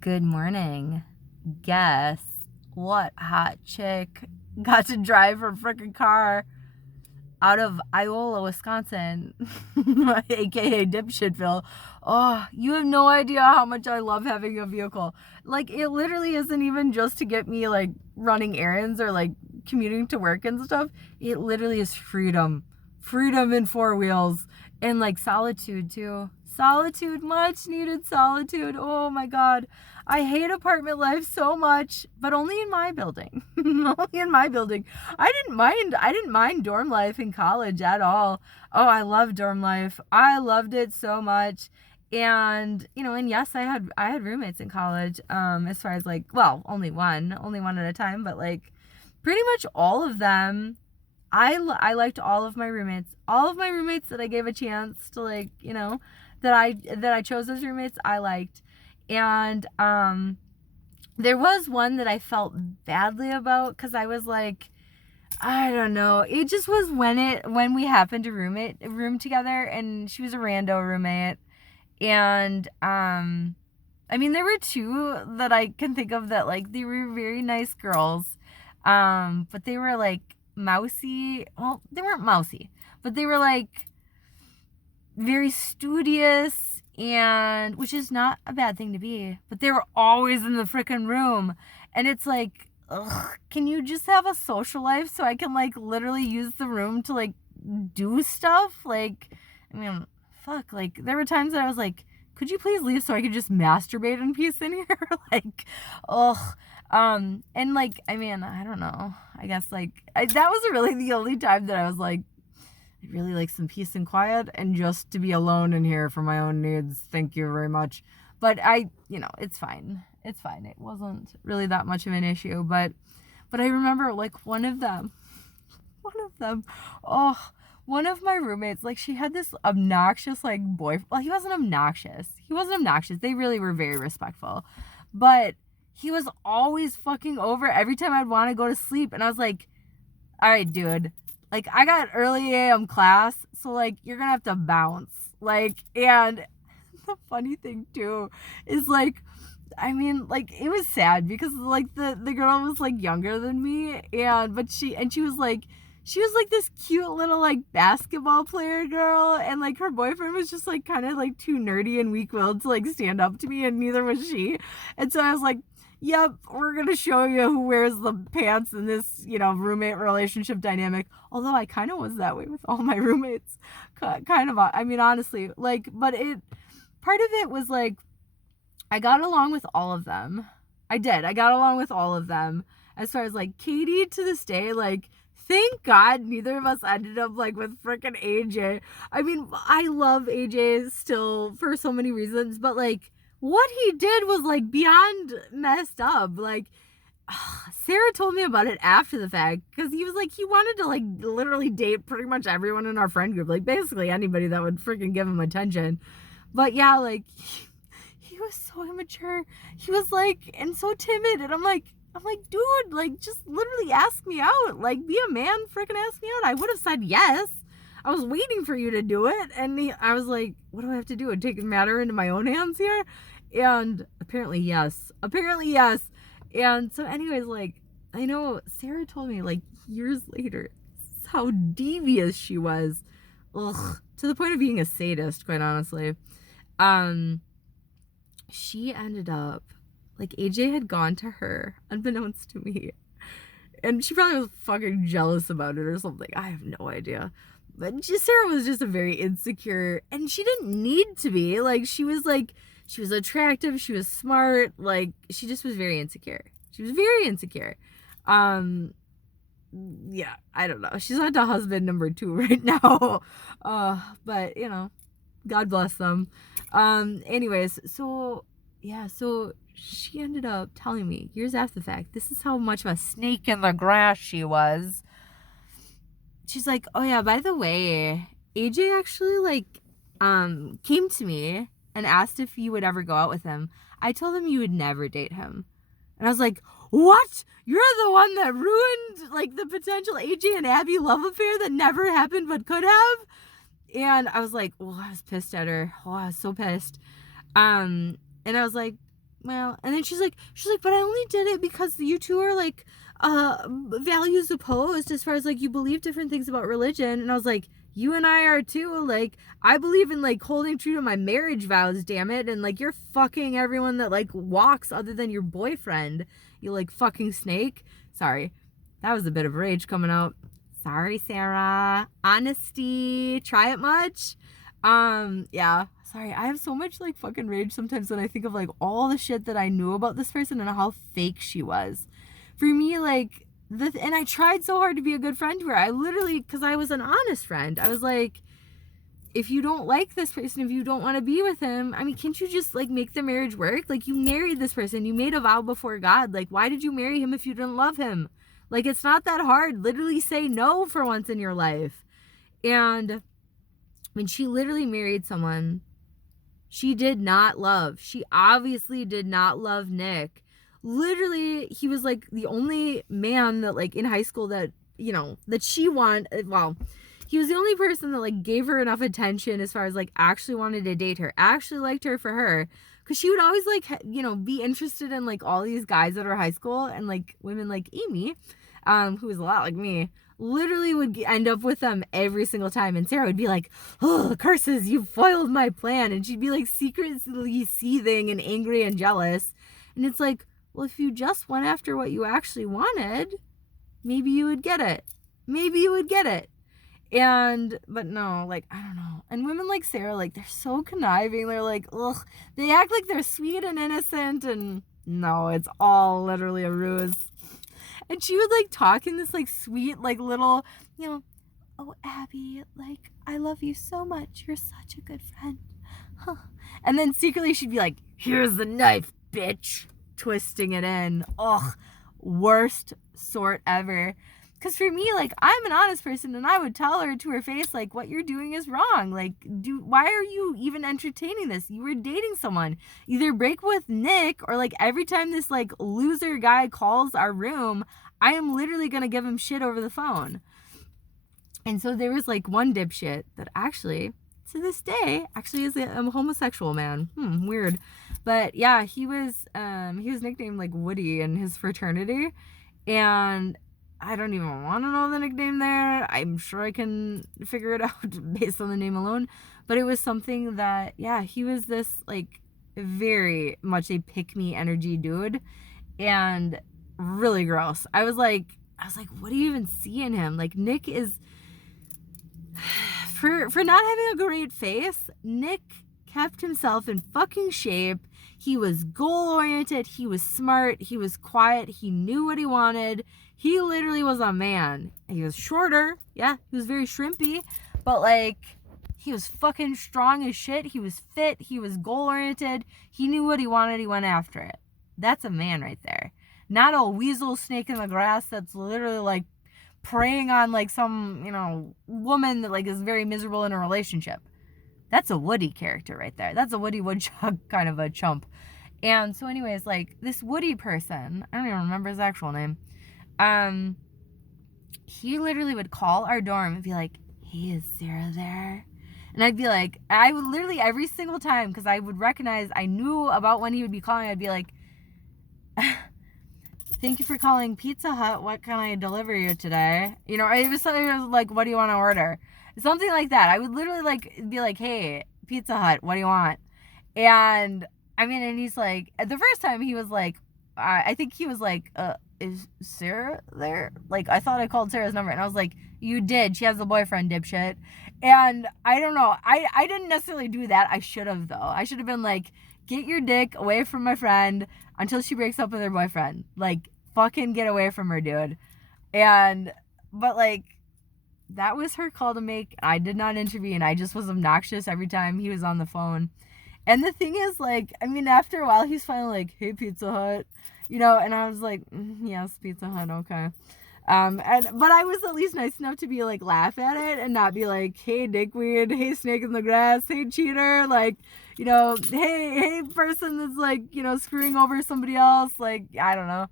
Good morning. Guess what hot chick got to drive her freaking car out of Iola, Wisconsin, aka Dipshitville. Oh, you have no idea how much I love having a vehicle. Like, it literally isn't even just to get me like running errands or like commuting to work and stuff. It literally is freedom. Freedom in four wheels and like solitude too. Solitude, much needed solitude. Oh my God. I hate apartment life so much, but only in my building. Only in my building. I didn't mind dorm life in college at all. Oh, I love dorm life. I loved it so much. And, and yes, I had roommates in college. As far as like, well, only one at a time, but like pretty much all of them. I liked all of my roommates. All of my roommates that I gave a chance to, like, that I chose as roommates, I liked. And there was one that I felt badly about because I was like, I don't know. It just was when we happened to room together, and she was a rando roommate. And I mean, there were two that I can think of that, like, they were very nice girls. But they were like mousy. Well, they weren't mousy, but they were like very studious, and which is not a bad thing to be, but they were always in the freaking room. And it's like, ugh, can you just have a social life so I can like literally use the room to like do stuff? Like, I mean, fuck, like there were times that I was like, could you please leave so I could just masturbate in peace in here? Like, ugh. And like, I mean, I don't know, I guess like that was really the only time that I was like, I really like some peace and quiet and just to be alone in here for my own needs. Thank you very much. But it's fine. It's fine. It wasn't really that much of an issue. But I remember like one of them, oh, one of my roommates, like she had this obnoxious like boyfriend. Well, he wasn't obnoxious. He wasn't obnoxious. They really were very respectful. But he was always fucking over every time I'd want to go to sleep. And I was like, all right, dude, like I got early AM class, so like you're gonna have to bounce. Like, and the funny thing too is like, I mean, like it was sad because like the girl was like younger than me, but she was like this cute little like basketball player girl, and like her boyfriend was just like kind of like too nerdy and weak-willed to like stand up to me, and neither was she. And so I was like, yep, we're gonna show you who wears the pants in this, roommate relationship dynamic. Although I kind of was that way with all my roommates, kind of. I mean, honestly, like, but part of it was like I got along with all of them. I did. I got along with all of them. As far as like Katie, to this day, like, thank God neither of us ended up like with freaking AJ. I mean, I love AJ still for so many reasons, but like what he did was like beyond messed up. Like, Sarah told me about it after the fact because he was like, he wanted to like literally date pretty much everyone in our friend group, like basically anybody that would freaking give him attention. But yeah, like he was so immature. He was like, and so timid. And I'm like, dude, like just literally ask me out. Like, be a man, freaking ask me out. I would have said yes. I was waiting for you to do it. And I was like, what do I have to do? Take the matter into my own hands here? And apparently yes. And so anyways, like, I know Sarah told me like years later how devious she was. Ugh. To the point of being a sadist, quite honestly. She ended up, like, AJ had gone to her, unbeknownst to me. And she probably was fucking jealous about it or something. I have no idea. But Sarah was just a very insecure, and she didn't need to be. Like, she was attractive, she was smart, like, she just was very insecure. She was very insecure. Yeah, I don't know. She's on to husband number 2 right now. But, God bless them. Anyways, so she ended up telling me years after the fact, this is how much of a snake in the grass she was. She's like, oh yeah, by the way, AJ actually like came to me and asked if you would ever go out with him. I told him you would never date him. And I was like, what? You're the one that ruined like the potential AJ and Abby love affair that never happened but could have? And I was like, oh, I was pissed at her. Oh, I was so pissed. And I was like, well, and then she's like, but I only did it because you two are like, values opposed as far as like you believe different things about religion. And I was like, you and I are too. Like, I believe in like holding true to my marriage vows, damn it. And like, you're fucking everyone that like walks other than your boyfriend, you like fucking snake. Sorry, that was a bit of rage coming out. Sorry, Sarah. Honesty. Try it much? Yeah. Sorry, I have so much like fucking rage sometimes when I think of like all the shit that I knew about this person and how fake she was. For me, like, and I tried so hard to be a good friend to her. I literally, because I was an honest friend, I was like, if you don't like this person, if you don't want to be with him, I mean, can't you just like make the marriage work? Like, you married this person, you made a vow before God. Like, why did you marry him if you didn't love him? Like, it's not that hard. Literally say no for once in your life. And when she literally married someone she did not love. She obviously did not love Nick. Literally, he was like the only man that like in high school that, you know, that she wanted. Well, he was the only person that like gave her enough attention as far as like actually wanted to date her, actually liked her for her. Because she would always like, you know, be interested in like all these guys at her high school and like women like Amy, who was a lot like me, literally would end up with them every single time. And Sarah would be like, oh, curses, you foiled my plan. And she'd be like secretly seething and angry and jealous. And it's like, well, if you just went after what you actually wanted, maybe you would get it. Maybe you would get it. But no, like, I don't know. And women like Sarah, like, they're so conniving. They're like, ugh, they act like they're sweet and innocent. And no, it's all literally a ruse. And she would like talk in this like sweet, like little, you know, oh, Abby, like, I love you so much. You're such a good friend. Huh. And then secretly she'd be like, here's the knife, bitch. Twisting it in. Ugh, worst sort ever. Because for me, like, I'm an honest person and I would tell her to her face, like, what you're doing is wrong. Like, why are you even entertaining this? You were dating someone. Either break with Nick or, like, every time this, like, loser guy calls our room, I am literally going to give him shit over the phone. And so there was, like, one dipshit that actually, to this day, actually is a homosexual man. Weird. But, yeah, he was nicknamed, like, Woody in his fraternity. And I don't even want to know the nickname there. I'm sure I can figure it out based on the name alone. But it was something that, yeah, he was this, like, very much a pick-me energy dude. And really gross. I was like, what do you even see in him? Like, Nick is, for not having a great face, Nick kept himself in fucking shape. He was goal-oriented. He was smart. He was quiet. He knew what he wanted. He literally was a man. He was shorter. Yeah, he was very shrimpy. But, like, he was fucking strong as shit. He was fit. He was goal-oriented. He knew what he wanted. He went after it. That's a man right there. Not a weasel snake in the grass that's literally, like, preying on, like, some, you know, woman that, like, is very miserable in a relationship. That's a Woody character right there. That's a Woody Woodchuck kind of a chump. And so anyways, like, this Woody person, I don't even remember his actual name, he literally would call our dorm and be like, hey, is Sarah there? And I'd be like, I would literally every single time, because I would recognize, I knew about when he would be calling, I'd be like, thank you for calling Pizza Hut. What can I deliver you today? You know, it was something like, what do you want to order? Something like that. I would literally like be like, hey, Pizza Hut, what do you want? And I mean, and he's like, the first time he was like, I think he was like, is Sarah there? Like, I thought I called Sarah's number. And I was like, you did. She has a boyfriend, dipshit. And I don't know. I didn't necessarily do that. I should have, though. I should have been like, get your dick away from my friend until she breaks up with her boyfriend. Like, fucking get away from her, dude. But like, that was her call to make. I did not intervene. I just was obnoxious every time he was on the phone. And the thing is, like, I mean, after a while, he's finally like, hey, Pizza Hut. You know, and I was like, yes, Pizza Hut, okay. But I was at least nice enough to be like, laugh at it and not be like, hey, dickweed, hey, snake in the grass, hey, cheater, like, you know, hey, person that's like, you know, screwing over somebody else, like, I don't know.